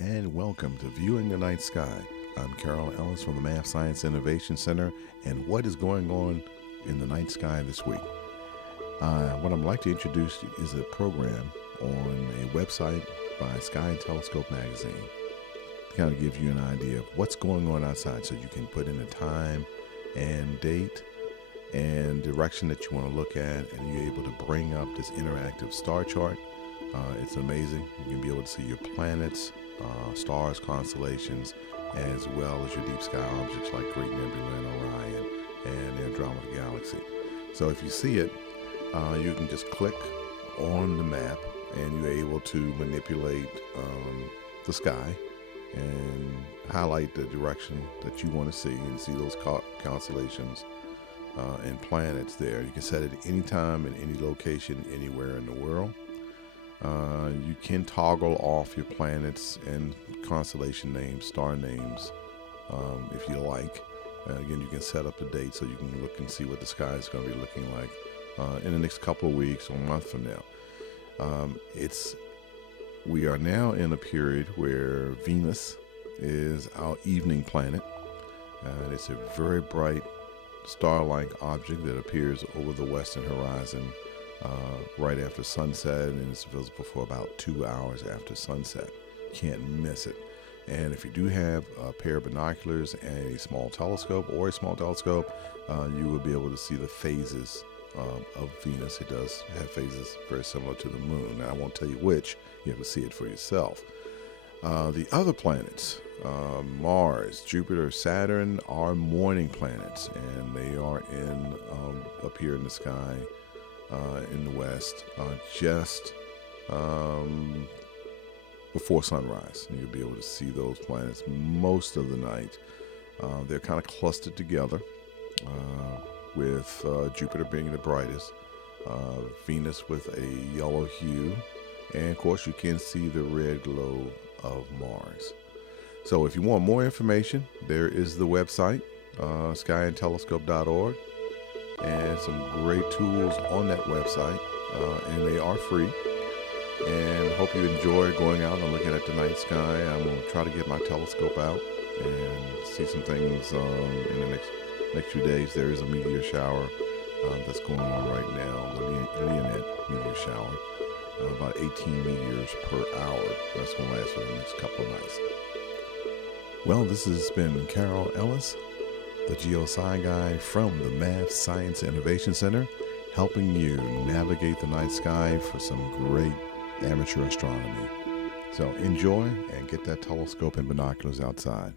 and welcome to Viewing the Night Sky. I'm Carol Ellis from the Math Science Innovation Center, and what is going on in the night sky this week? What I'd like to introduce is a program on a website by Sky and Telescope magazine. To kind of give you an idea of what's going on outside, so you can put in a time and date and direction that you want to look at, and you're able to bring up this interactive star chart. It's amazing. You can be able to see your planets, stars, constellations, as well as your deep sky objects like Great Nebula and Orion and the Andromeda Galaxy. So if you see it, you can just click on the map and you're able to manipulate the sky and highlight the direction that you want to see and see those constellations and planets there. You can set it anytime in any location anywhere in the world. You can toggle off your planets and constellation names, star names, if you like. Again, you can set up the date so you can look and see what the sky is going to be looking like in the next couple of weeks or a month from now. We are now in a period where Venus is our evening planet. It's a very bright star-like object that appears over the western horizon right after sunset, and it's visible for about 2 hours after sunset. Can't miss it. And if you do have a pair of binoculars and a small telescope, you will be able to see the phases of Venus. It does have phases very similar to the moon. Now, I won't tell you which. You have to see it for yourself. The other planets, Mars, Jupiter, Saturn, are morning planets, and they are up here in the sky in the west just before sunrise. And you'll be able to see those planets most of the night. They're kind of clustered together, with Jupiter being the brightest, Venus with a yellow hue, and of course you can see the red glow of Mars. So if you want more information, there is the website, skyandtelescope.org, and some great tools on that website, and they are free. And I hope you enjoy going out and looking at the night sky. I'm going to try to get my telescope out and see some things in the next few days. There is a meteor shower that's going on right now, the Leonid meteor shower, about 18 meteors per hour. That's going to last for the next couple of nights. Well, this has been Carol Ellis, the Geosci guy from the Math Science Innovation Center, helping you navigate the night sky for some great amateur astronomy. So enjoy and get that telescope and binoculars outside.